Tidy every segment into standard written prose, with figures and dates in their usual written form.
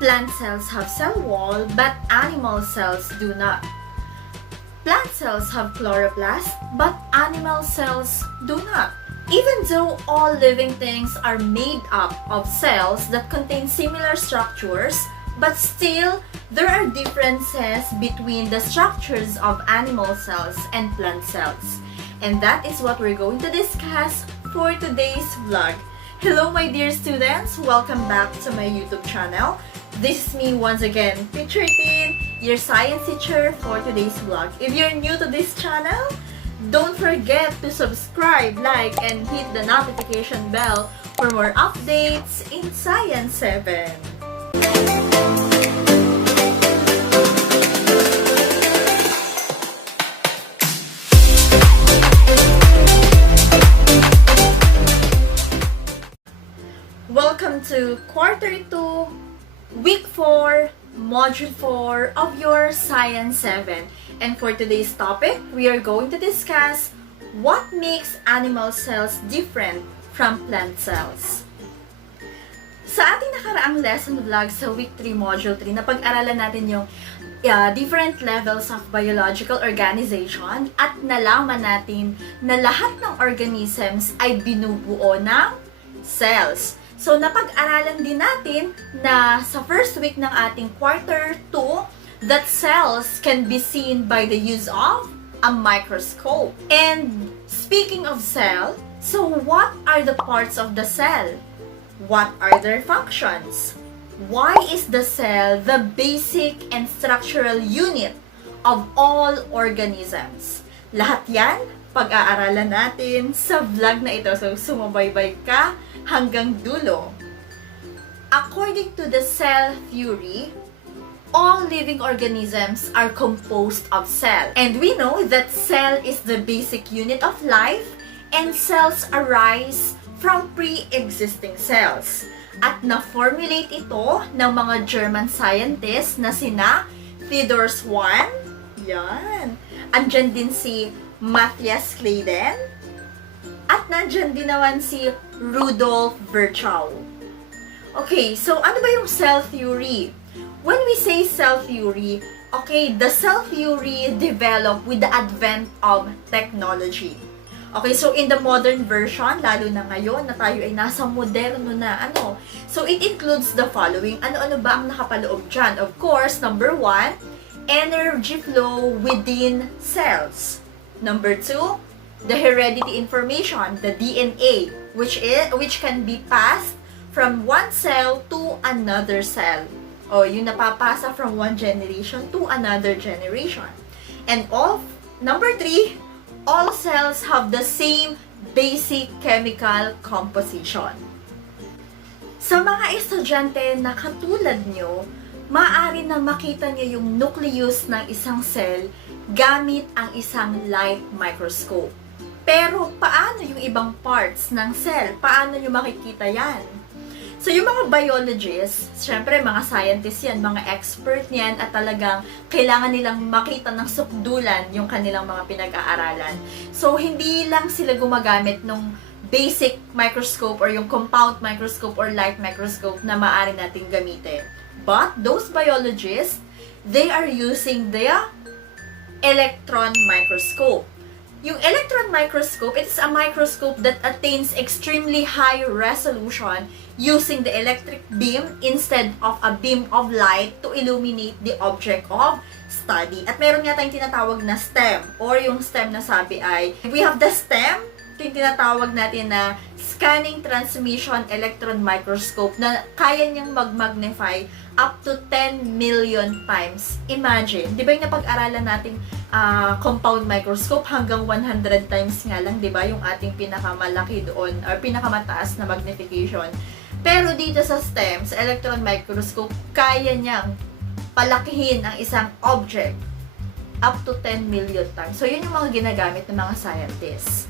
Plant cells have cell wall, but animal cells do not. Plant cells have chloroplast, but animal cells do not. Even though all living things are made up of cells that contain similar structures, but still, there are differences between the structures of animal cells and plant cells. And that is what we're going to discuss for today's vlog. Hello my dear students! Welcome back to my YouTube channel. This is me once again, Teacher Tin, your science teacher for today's vlog. If you're new to this channel, don't forget to subscribe, like, and hit the notification bell for more updates in Science 7. Welcome to Quarter 2, Week 4, Module 4 of your Science 7. And for today's topic, we are going to discuss what makes animal cells different from plant cells. Sa ating nakaraang lesson vlog sa Week 3, Module 3, napag-aralan natin yung different levels of biological organization at nalaman natin na lahat ng organisms ay binubuo ng cells. So, napag-aralan din natin na sa first week ng ating Quarter 2 that cells can be seen by the use of a microscope. And speaking of cell, so what are the parts of the cell? What are their functions? Why is the cell the basic and structural unit of all organisms? Lahat yan, pag-aaralan natin sa vlog na ito. So, sumabaybay ka hanggang dulo. According to the cell theory, all living organisms are composed of cell. And we know that cell is the basic unit of life and cells arise from pre-existing cells. At na-formulate ito ng mga German scientists na sina Theodor Schwann, yan, andyan din si Matthias Claden, at nandyan din naman si Rudolf Virchow. Okay, so ano ba yung cell theory? When we say cell theory, okay, the cell theory developed with the advent of technology. Okay, so in the modern version, lalo na ngayon na tayo ay nasa moderno na so it includes the following. Ano-ano ba ang nakapaloob dyan? Of course, number 1, energy flow within cells. Number 2, the heredity information, the DNA, which can be passed from one cell to another cell. O yung napapasa from one generation to another generation. And number 3, all cells have the same basic chemical composition. Sa mga estudyante na katulad nyo, maaari na makita nyo yung nucleus ng isang cell gamit ang isang light microscope. Pero paano yung ibang parts ng cell? Paano nyo makikita yan? So yung mga biologists, syempre mga scientists yan, mga expert yan at talagang kailangan nilang makita ng sukdulan yung kanilang mga pinag-aaralan. So hindi lang sila gumagamit ng basic microscope or yung compound microscope or light microscope na maaari nating gamitin. But those biologists, they are using the electron microscope. Yung electron microscope, it is a microscope that attains extremely high resolution using the electric beam instead of a beam of light to illuminate the object of study. At meron nga tayong tinatawag na STEM, or yung STEM na sabi ay, we have the STEM, yung tinatawag natin na Scanning Transmission Electron Microscope na kaya niyang mag-magnify up to 10 million times. Imagine, di ba yung napag-aralan nating compound microscope hanggang 100 times nga lang, di ba, yung ating pinakamalaki doon or pinakamataas na magnification. Pero dito sa STEM, sa electron microscope, kaya niyang palakihin ang isang object up to 10 million times. So, yun yung mga ginagamit ng mga scientists.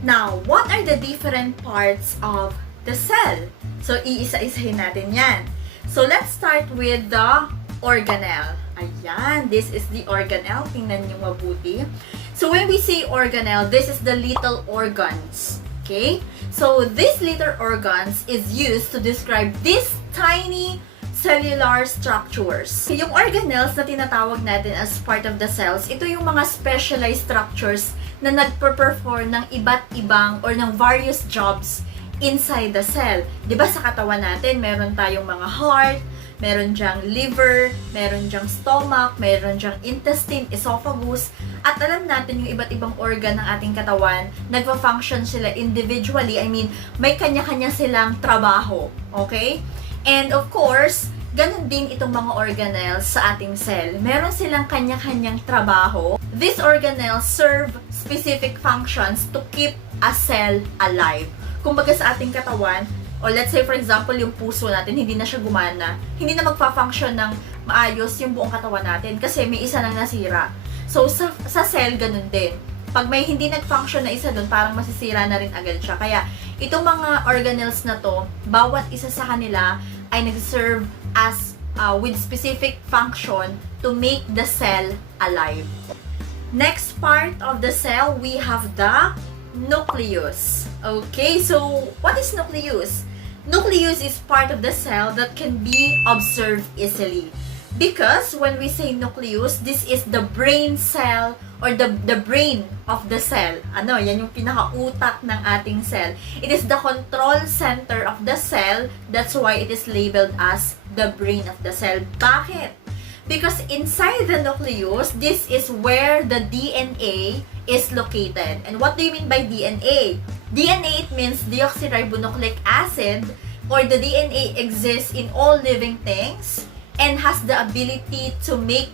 Now, what are the different parts of the cell? So, iisa-isahin natin yan. So, let's start with the organelle. Ayan, this is the organelle. Tingnan niyo mabuti. So, when we say organelle, this is the little organs. Okay? So, these little organs is used to describe these tiny cellular structures. Yung organelles na tinatawag natin as part of the cells, ito yung mga specialized structures na nagpe-perform ng iba't ibang or ng various jobs inside the cell. 'Di ba sa katawan natin, meron tayong mga heart, meron diyang liver, meron diyang stomach, meron diyang intestine, esophagus, at alam natin yung iba't ibang organ ng ating katawan, nagpa-function sila individually. I mean, may kanya-kanya silang trabaho. Okay? And of course, ganun din itong mga organelles sa ating cell. Meron silang kanya-kanyang trabaho. These organelles serve specific functions to keep a cell alive. Kumbaga sa ating katawan, or let's say for example, yung puso natin, hindi na siya gumana, hindi na magpa-function ng maayos yung buong katawan natin kasi may isa nang nasira. So, sa cell, ganun din. Pag may hindi nag-function na isa doon, parang masisira na rin agad siya. Kaya, itong mga organelles na to, bawat isa sa kanila ay nag-serve as with specific function to make the cell alive. Next part of the cell, we have the nucleus. Okay, so what is nucleus? Nucleus is part of the cell that can be observed easily. Because when we say nucleus, this is the brain cell or the brain of the cell. Ano, yan yung pinaka-utak ng ating cell. It is the control center of the cell. That's why it is labeled as the brain of the cell. Bakit? Because inside the nucleus, this is where the DNA is located. And what do you mean by DNA? DNA, it means deoxyribonucleic acid, or the DNA exists in all living things and has the ability to make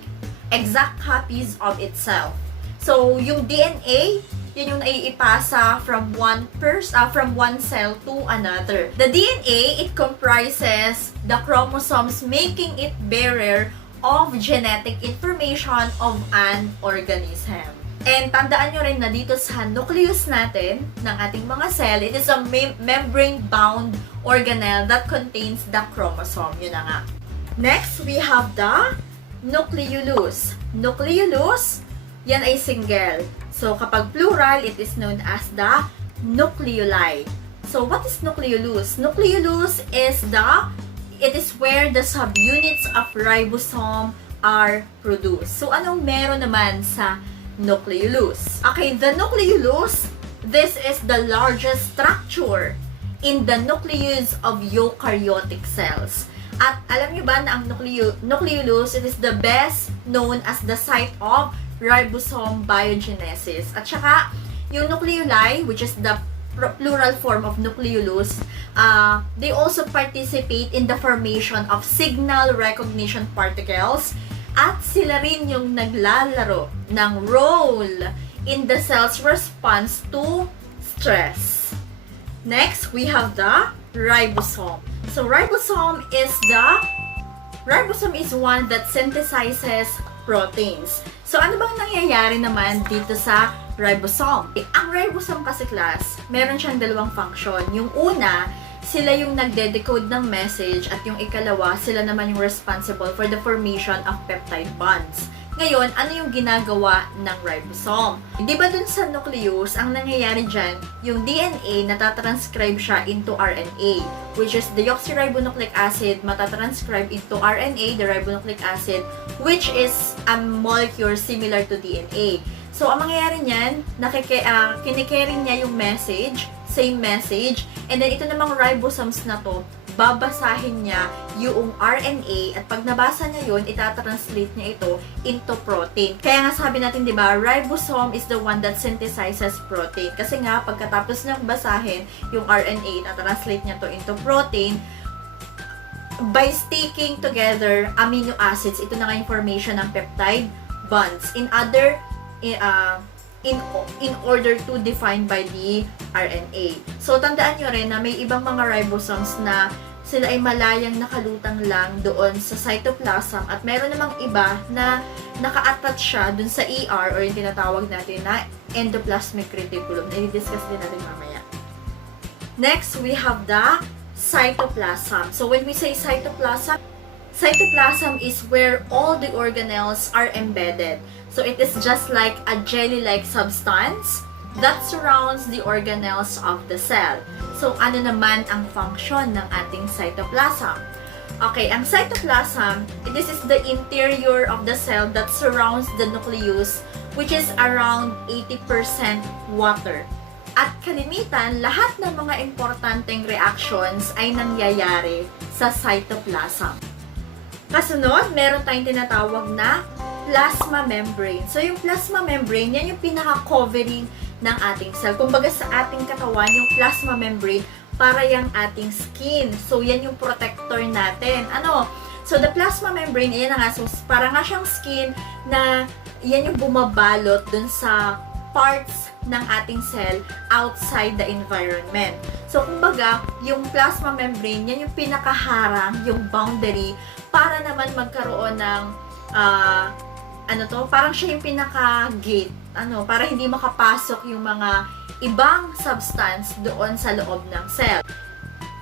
exact copies of itself. So, yung DNA, yun yung naiipasa from one cell to another. The DNA, it comprises the chromosomes, making it bearer of genetic information of an organism. And tandaan nyo rin na dito sa nucleus natin, ng ating mga cell, it is a membrane-bound organelle that contains the chromosome. Yun na nga. Next, we have the nucleolus. Nucleolus, yan ay single. So, kapag plural, it is known as the nucleoli. So, what is nucleolus? Nucleolus is it is where the subunits of ribosome are produced. So, anong meron naman sa nucleolus? Okay, the nucleolus, this is the largest structure in the nucleus of eukaryotic cells. At alam nyo ba na ang nucleolus, it is the best known as the site of ribosome biogenesis. At saka, yung nucleoli, which is the plural form of nucleolus, they also participate in the formation of signal recognition particles, at sila rin yung naglalaro ng role in the cell's response to stress. Next, we have the ribosome. So, ribosome is one that synthesizes proteins. So, ano bang nangyayari naman dito sa ribosome? Ang ribosome kasi class, meron siyang dalawang function. Yung una, sila yung nagde-decode ng message, at yung ikalawa, sila naman yung responsible for the formation of peptide bonds. Ngayon, ano yung ginagawa ng ribosome? Di ba dun sa nucleus, ang nangyayari dyan, yung DNA, natatranscribe siya into RNA, which is deoxyribonucleic acid, matatranscribe into RNA, the ribonucleic acid, which is a molecule similar to DNA. So, ang mangyayari niyan, kinikerry niya yung message, same message, and then ito namang ribosomes na to, babasahin niya yung RNA, at pag nabasa niya yun, itatranslate niya ito into protein. Kaya nga sabi natin, di ba, ribosome is the one that synthesizes protein. Kasi nga, pagkatapos niyang basahin yung RNA, itatranslate niya to into protein, by sticking together amino acids, ito na nga yung formation ng peptide bonds in order to define by the RNA. So, tandaan nyo rin na may ibang mga ribosomes na sila ay malayang nakalutang lang doon sa cytoplasm, at meron namang iba na naka-attach siya doon sa ER, or yung tinatawag natin na endoplasmic reticulum. Na-discuss din natin mamaya. Next, we have the cytoplasm. So, when we say cytoplasm is where all the organelles are embedded. So, it is just like a jelly-like substance that surrounds the organelles of the cell. So, ano naman ang function ng ating cytoplasm? Okay, ang cytoplasm, this is the interior of the cell that surrounds the nucleus, which is around 80% water. At kalimitan, lahat ng mga importanteng reactions ay nangyayari sa cytoplasm. Kasunod, meron tayong tinatawag na plasma membrane. So, yung plasma membrane, yan yung pinaka-covering ng ating cell. Kumbaga sa ating katawan, yung plasma membrane, para yung ating skin. So, yan yung protector natin. So, the plasma membrane, yan nga, so, para nga siyang skin na yan yung bumabalot dun sa parts ng ating cell outside the environment. So, kumbaga, yung plasma membrane, yan yung pinakaharang, yung boundary, para naman magkaroon ng, parang siya yung pinaka-gate, para hindi makapasok yung mga ibang substance doon sa loob ng cell.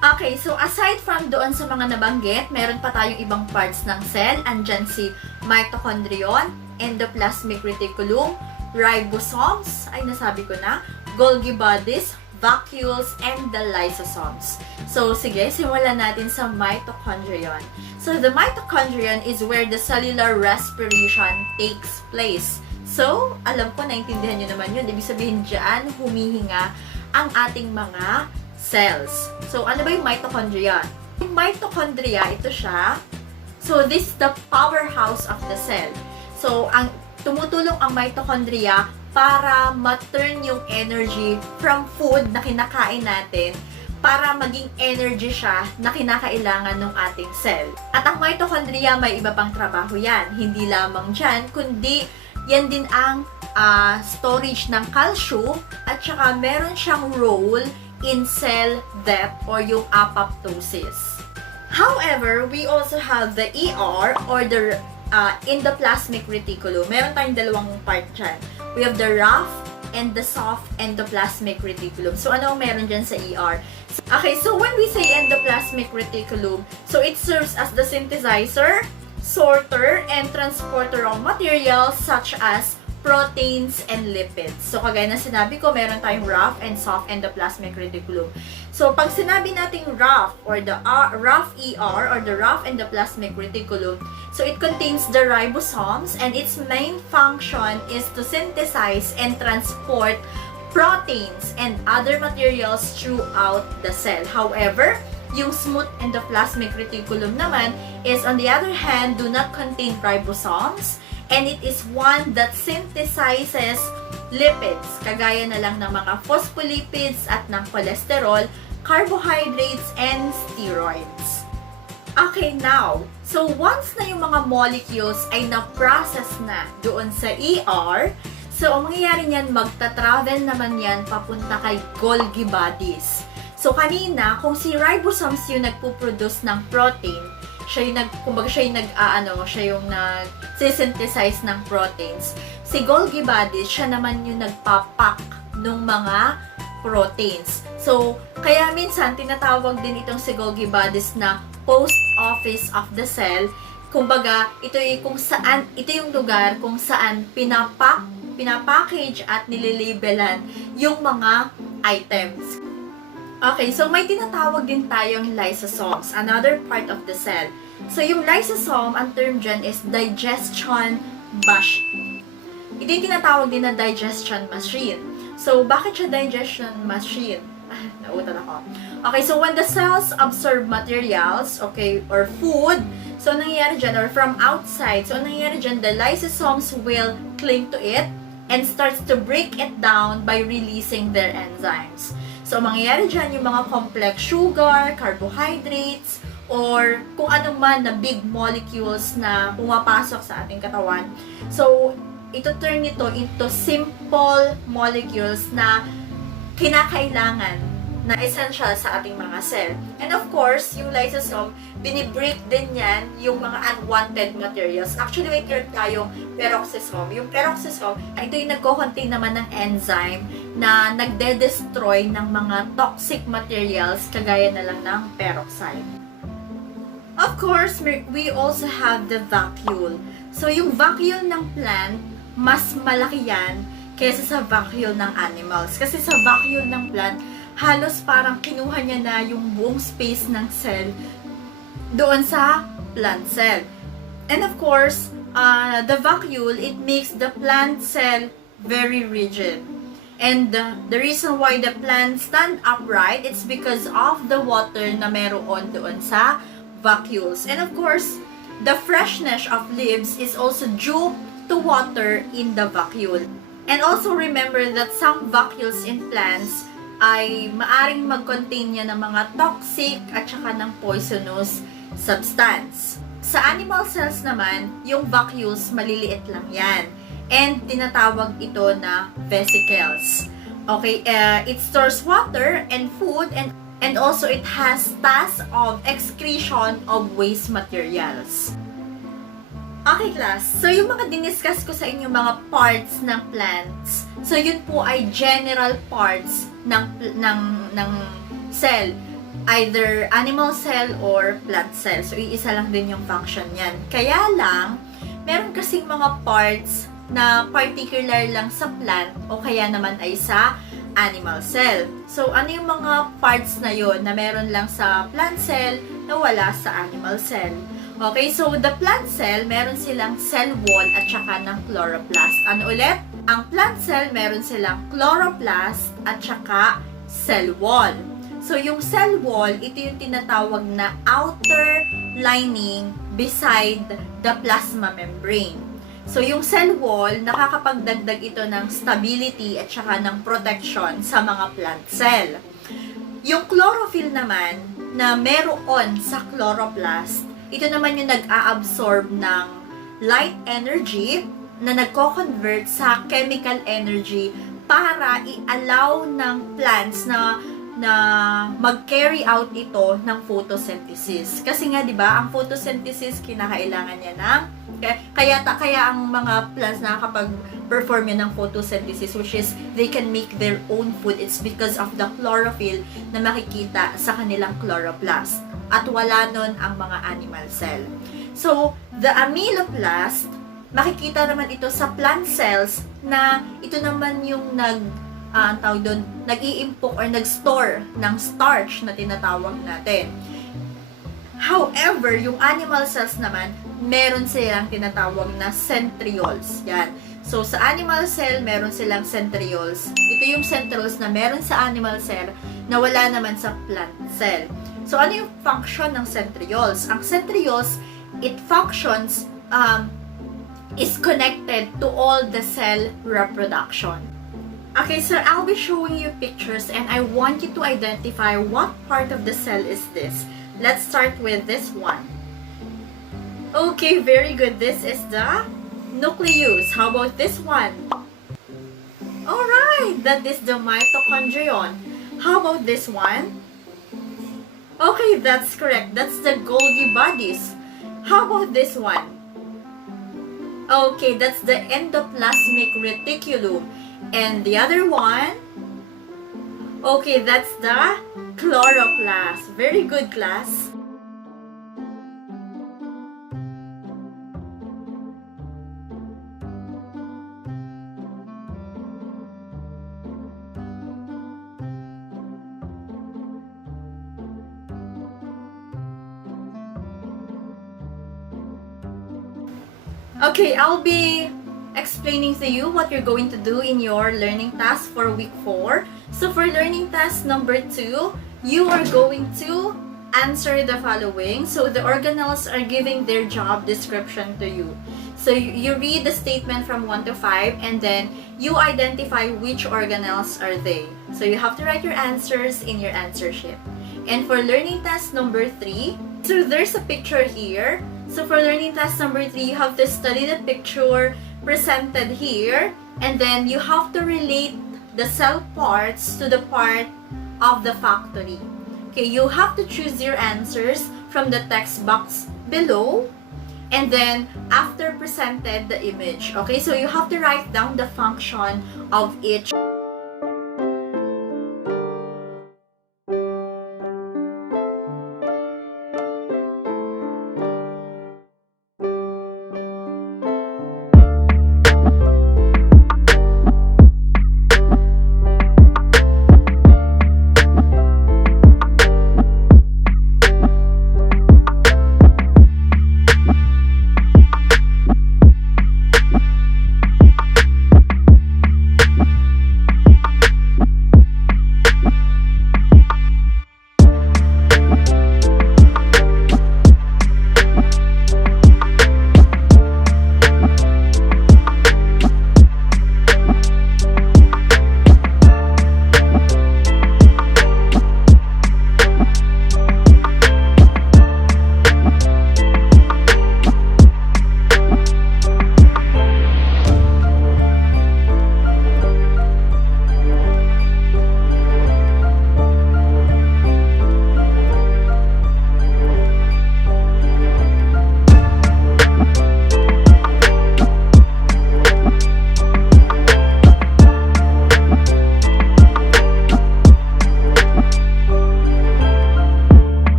Okay, so aside from doon sa mga nabanggit, meron pa tayong ibang parts ng cell. Andyan si mitochondrion, endoplasmic reticulum, ribosomes, ay nasabi ko na, Golgi bodies, vacuoles, and the lysosomes. So, sige, simulan natin sa mitochondrion. So, the mitochondrion is where the cellular respiration takes place. So, alam ko, naintindihan nyo naman yun. Ibig sabihin dyan, humihinga ang ating mga cells. So, ano ba yung mitochondria? Yung mitochondria, ito siya. So, this is the powerhouse of the cell. So, tumutulong ang mitochondria para ma-turn yung energy from food na kinakain natin para maging energy siya na kinakailangan ng ating cell. At ang mitochondria, may iba pang trabaho yan. Hindi lamang dyan, kundi yan din ang storage ng calcium at saka meron siyang role in cell death or yung apoptosis. However, we also have the ER or the endoplasmic reticulum. Meron tayong dalawang part dyan. We have the rough and the soft endoplasmic reticulum. So, ano meron dyan sa ER? Okay, so when we say endoplasmic reticulum, so it serves as the synthesizer, sorter, and transporter of materials such as proteins and lipids. So, kagaya na sinabi ko, meron tayong rough and soft endoplasmic reticulum. So, pag sinabi nating rough or the rough ER or the rough endoplasmic reticulum, so it contains the ribosomes and its main function is to synthesize and transport proteins and other materials throughout the cell. However, yung smooth endoplasmic reticulum naman is, on the other hand, do not contain ribosomes and it is one that synthesizes lipids, kagaya na lang ng mga phospholipids at ng cholesterol, carbohydrates, and steroids. Okay, now, so once na yung mga molecules ay na-process na doon sa ER, so ang mangyayari niyan, magta-travel naman yan papunta kay Golgi bodies. So, kanina, kung si ribosomes yung nagpo-produce ng protein, siya yung nag-synthesize ng proteins. Si Golgi bodies, siya naman yung nagpapak ng mga proteins. So, kaya minsan, tinatawag din itong si Golgi bodies na post office of the cell. Kumbaga, ito yung lugar kung saan pinapackage at nililibelan yung mga items. Okay, so may tinatawag din tayong lysosomes, another part of the cell. So, yung lysosome, ang term dyan is digestion machine. Ito yung tinatawag din na digestion machine. So, bakit siya digestion machine? Nauutan ako. Okay, so when the cells absorb materials, okay, or food, so nangyayari dyan, or from outside, so nangyayari dyan, the lysosomes will cling to it and starts to break it down by releasing their enzymes. So, mangyayari dyan yung mga complex sugar, carbohydrates, or kung anong man na big molecules na pumapasok sa ating katawan. So, ito turn ito into simple molecules na kinakailangan na essential sa ating mga cell. And of course, yung lysosome, binibreak din yan yung mga unwanted materials. Actually, may term tayong peroxisome. Yung peroxisome, ito yung nagko-contain naman ng enzyme na nagde-destroy ng mga toxic materials kagaya na lang ng peroxide. Of course, we also have the vacuole. So, yung vacuole ng plant, mas malaki yan kaysa sa vacuole ng animals. Kasi sa vacuole ng plant, halos parang kinuha niya na yung buong space ng cell doon sa plant cell. And of course, the vacuole, it makes the plant cell very rigid. And the reason why the plant stand upright, it's because of the water na meron doon sa vacuoles. And of course, the freshness of leaves is also due to water in the vacuole. And also remember that some vacuoles in plants ay maaring mag-contain niya ng mga toxic at saka ng poisonous substance. Sa animal cells naman, yung vacuoles maliliit lang yan. And tinatawag ito na vesicles. Okay, it stores water and food and also it has tasks of excretion of waste materials. Okay class, so yung mga diniscuss ko sa inyo mga parts ng plants, so yun po ay general parts ng cell, either animal cell or plant cell. So iisa lang din yung function yan. Kaya lang, meron kasing mga parts na particular lang sa plant o kaya naman ay sa animal cell. So, ano yung mga parts na yon na meron lang sa plant cell na wala sa animal cell? Okay, so the plant cell, meron silang cell wall at saka ng chloroplast. Ano ulit? Ang plant cell, meron silang chloroplast at saka cell wall. So, yung cell wall, ito yung tinatawag na outer lining beside the plasma membrane. So, yung cell wall, nakakapagdagdag ito ng stability at saka ng protection sa mga plant cell. Yung chlorophyll naman, na meron sa chloroplast, ito naman yung nag-a-absorb ng light energy na nagko-convert sa chemical energy para i-allow ng plants na mag-carry out ito ng photosynthesis. Kasi nga, di ba, ang photosynthesis, kinakailangan niya ng kaya ang mga plants nakakapag-perform yun ng photosynthesis, which is they can make their own food. It's because of the chlorophyll na makikita sa kanilang chloroplast. At wala nun ang mga animal cell. So, the amyloplast, makikita naman ito sa plant cells na ito naman yung nag-i-impok or nag-store ng starch na tinatawag natin. However, yung animal cells naman, meron silang tinatawag na centrioles. Yan. So, sa animal cell, meron silang centrioles. Ito yung centrioles na meron sa animal cell na wala naman sa plant cell. So, ano yung function ng centrioles? Ang centrioles, it functions, is connected to all the cell reproduction. Okay, so I'll be showing you pictures and I want you to identify what part of the cell is this. Let's start with this one. Okay, very good. This is the nucleus. How about this one? Alright, that is the mitochondrion. How about this one? Okay, that's correct. That's the Golgi bodies. How about this one? Okay, that's the endoplasmic reticulum. And the other one? Okay, that's the chloroplast. Very good, class. Okay, I'll be explaining to you what you're going to do in your learning task for week 4. So for learning task number 2, you are going to answer the following. So the organelles are giving their job description to you. So you read the statement from 1 to 5 and then you identify which organelles are they. So you have to write your answers in your answer sheet. And for learning task number 3, so there's a picture here. So for learning task number 3, you have to study the picture presented here and then you have to relate the cell parts to the part of the factory. Okay, you have to choose your answers from the text box below and then after presented the image. Okay, so you have to write down the function of each.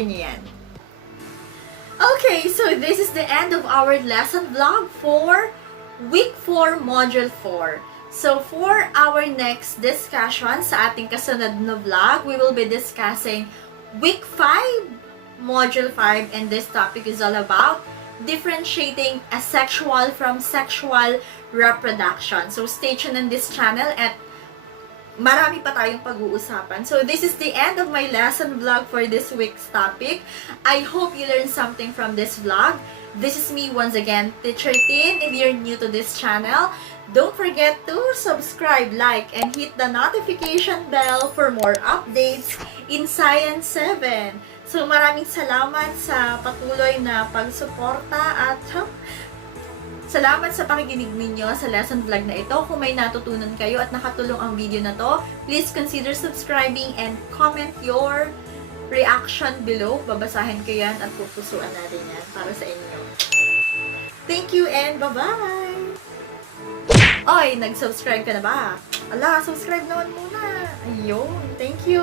try niyo yan. Okay, so this is the end of our lesson vlog for Week 4, Module 4. So for our next discussion sa ating kasunod na vlog, we will be discussing Week 5, Module 5, and this topic is all about differentiating asexual from sexual reproduction. So stay tuned on this channel at marami pa tayong pag-uusapan. So this is the end of my lesson vlog for this week's topic. I hope you learned something from this vlog. This is me once again, Teacher Tin. If you're new to this channel, don't forget to subscribe, like, and hit the notification bell for more updates in Science 7. So maraming salamat sa patuloy na pagsuporta at salamat sa pakikinig ninyo sa lesson vlog na ito. Kung may natutunan kayo at nakatulong ang video na to, please consider subscribing and comment your reaction below. Babasahin ko yan at pupusuan natin yan para sa inyo. Thank you and bye-bye! Oy, nag-subscribe ka na ba? Ala, subscribe naman muna! Ayun, thank you!